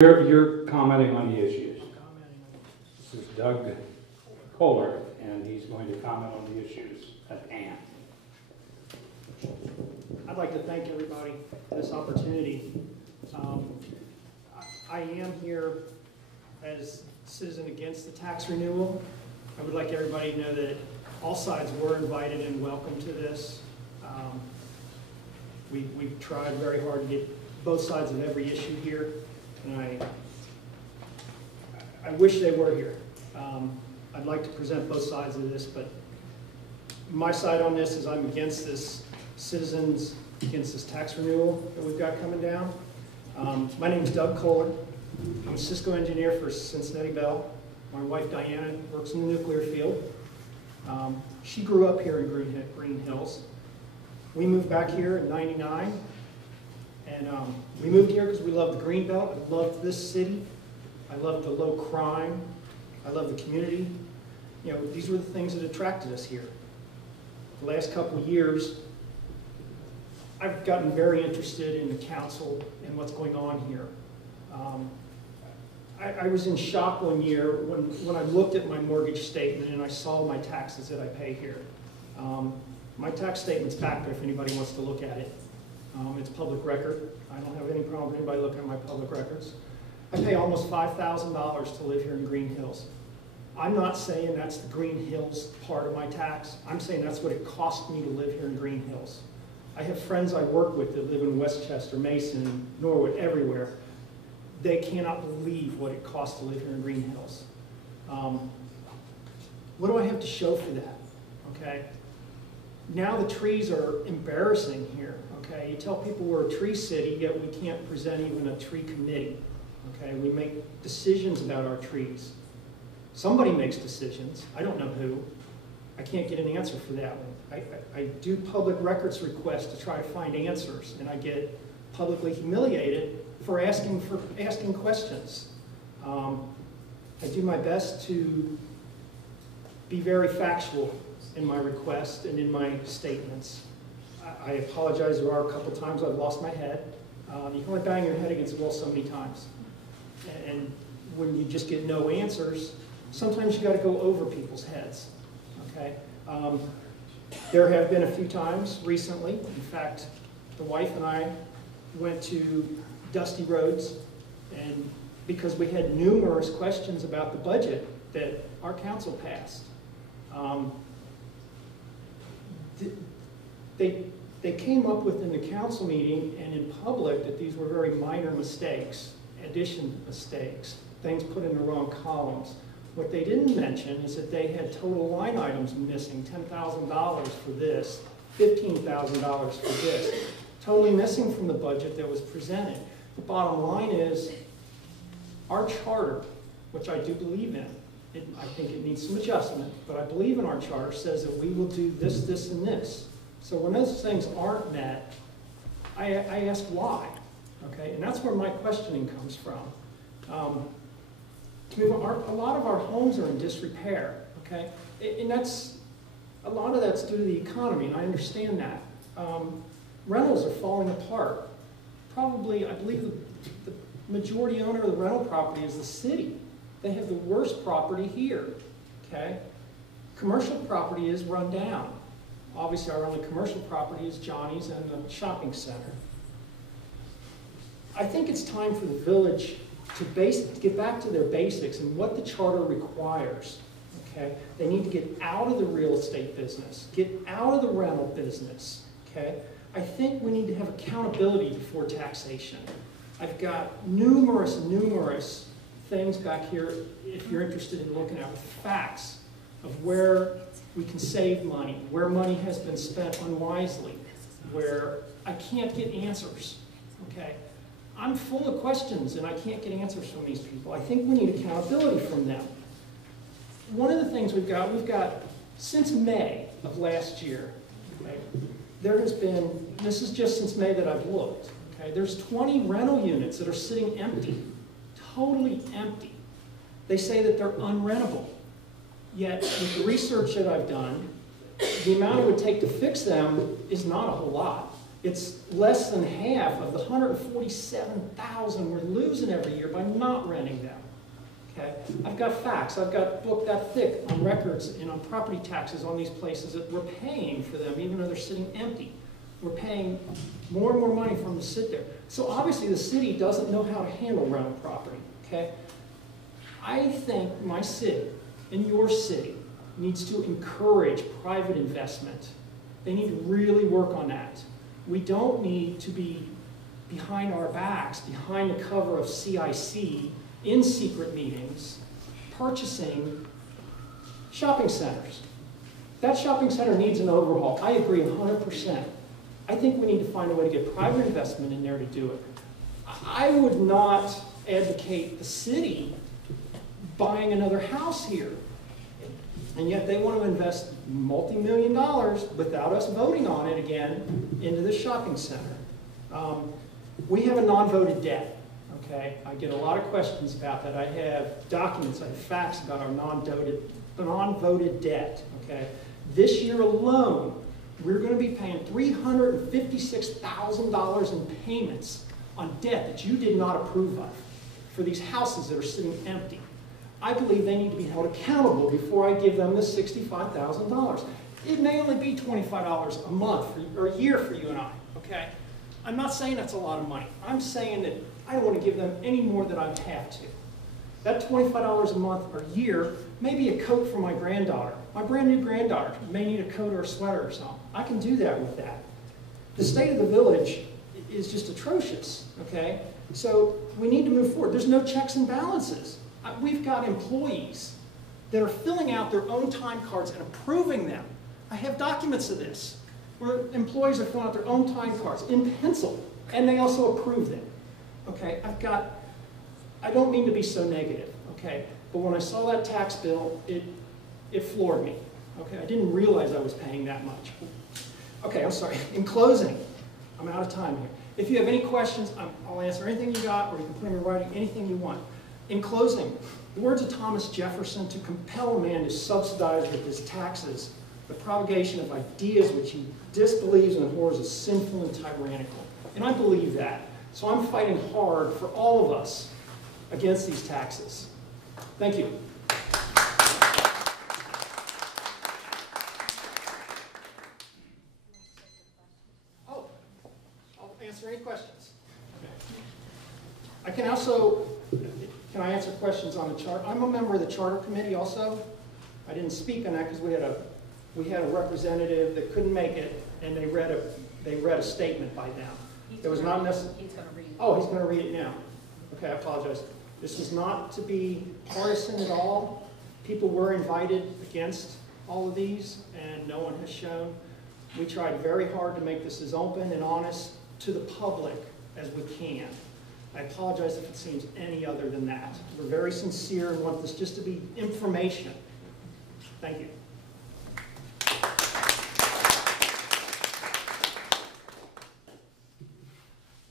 You're commenting on the issues. This is Doug Koller, and he's going to comment on the issues at hand. I'd like to thank everybody for this opportunity. I am here as a citizen against the tax renewal. I would like everybody to know that all sides were invited and welcome to this. We've tried very hard to get both sides of every issue here, and I wish they were here. I'd like to present both sides of this, but my side on this is I'm against this citizens against this tax renewal that we've got coming down. My name is Doug Koller. I'm a Cisco engineer for Cincinnati Bell. My wife Diana works in the nuclear field. She grew up here in Greenhills. We moved back here in '99, and we moved here because we love the green belt. I loved this city. I loved the low crime. I love the community. You know, these were the things that attracted us here. The last couple of years, I've gotten very interested in the council and what's going on here. I was in shock one year when I looked at my mortgage statement and I saw my taxes that I pay here. My tax statement's back there if anybody wants to look at it. It's public record. I don't have any problem with anybody looking at my public records. I pay almost $5,000 to live here in Greenhills. I'm not saying that's the Greenhills part of my tax. I'm saying that's what it cost me to live here in Greenhills. I have friends I work with that live in Westchester, Mason, Norwood, everywhere. They cannot believe what it costs to live here in Greenhills. What do I have to show for that? Okay. Now the trees are embarrassing here. Okay. You tell people we're a tree city, yet we can't present even a tree committee. Okay. We make decisions about our trees. Somebody makes decisions. I don't know who. I can't get an answer for that one. I do public records requests to try to find answers, and I get publicly humiliated for asking questions. I do my best to be very factual in my requests and in my statements. I apologize. There are a couple times I've lost my head. You can only bang your head against the wall so many times, and when you just get no answers, sometimes you got to go over people's heads. Okay. There have been a few times recently. In fact, the wife and I went to Dusty Roads, and because we had numerous questions about the budget that our council passed. They came up with in the council meeting and in public that these were very minor mistakes, addition mistakes, things put in the wrong columns. What they didn't mention is that they had total line items missing, $10,000 for this, $15,000 for this, totally missing from the budget that was presented. The bottom line is our charter, which I do believe in, I think it needs some adjustment, but I believe in our charter, says that we will do this, this, and this. So when those things aren't met, I ask why, okay? And that's where my questioning comes from. A lot of our homes are in disrepair, okay? And a lot of that's due to the economy, and I understand that. Rentals are falling apart. Probably, I believe the majority owner of the rental property is the city. They have the worst property here, okay? Commercial property is run down. Obviously, our only commercial property is Johnny's and the shopping center. I think it's time for the village to get back to their basics and what the charter requires, okay? They need to get out of the real estate business, get out of the rental business, okay? I think we need to have accountability before taxation. I've got numerous things back here, if you're interested in looking at, with facts of where we can save money, where money has been spent unwisely, where I can't get answers, okay? I'm full of questions and I can't get answers from these people. I think we need accountability from them. One of the things we've got since May of last year, okay, there has been, this is just since May that I've looked, okay, there's 20 rental units that are sitting empty, totally empty. They say that they're unrentable. Yet, with the research that I've done, the amount it would take to fix them is not a whole lot. It's less than half of the 147,000 we're losing every year by not renting them. Okay? I've got facts. I've got book that thick on records and on property taxes on these places that we're paying for them, even though they're sitting empty. We're paying more and more money for them to sit there. So obviously the city doesn't know how to handle rental property. Okay? I think my city and your city needs to encourage private investment. They need to really work on that. We don't need to be behind our backs, behind the cover of CIC, in secret meetings, purchasing shopping centers. That shopping center needs an overhaul. I agree 100%. I think we need to find a way to get private investment in there to do it. I would not advocate the city buying another house here. And yet they want to invest multi-million dollars without us voting on it again into the shopping center. We have a non-voted debt. Okay, I get a lot of questions about that. I have documents, I have facts about our non-voted debt. Okay, this year alone, we're going to be paying $356,000 in payments on debt that you did not approve of for these houses that are sitting empty. I believe they need to be held accountable before I give them this $65,000. It may only be $25 a month or a year for you and I. Okay, I'm not saying that's a lot of money. I'm saying that I don't want to give them any more than I have to. That $25 a month or year may be a coat for my granddaughter. My brand new granddaughter may need a coat or a sweater or something. I can do that with that. The state of the village is just atrocious, okay? So we need to move forward. There's no checks and balances. We've got employees that are filling out their own time cards and approving them. I have documents of this, where employees are filling out their own time cards in pencil, and they also approve them. Okay, I don't mean to be so negative, okay, but when I saw that tax bill, it floored me, okay? I didn't realize I was paying that much. Okay, I'm sorry. In closing, I'm out of time here. If you have any questions, I'll answer anything you got, or you can put them in writing, anything you want. In closing, the words of Thomas Jefferson, to compel a man to subsidize with his taxes the propagation of ideas which he disbelieves and abhors as sinful and tyrannical. And I believe that. So I'm fighting hard for all of us against these taxes. Thank you. Oh, I'll answer any questions. I can also, can I answer questions on the charter? I'm a member of the charter committee also. I didn't speak on that because we had a representative that couldn't make it, and they read a statement by them. It was not necessary. He's going to read it. Oh, he's going to read it now. Okay, I apologize. This was not to be partisan at all. People were invited against all of these, and no one has shown. We tried very hard to make this as open and honest to the public as we can. I apologize if it seems any other than that. We're very sincere and want this just to be information. Thank you.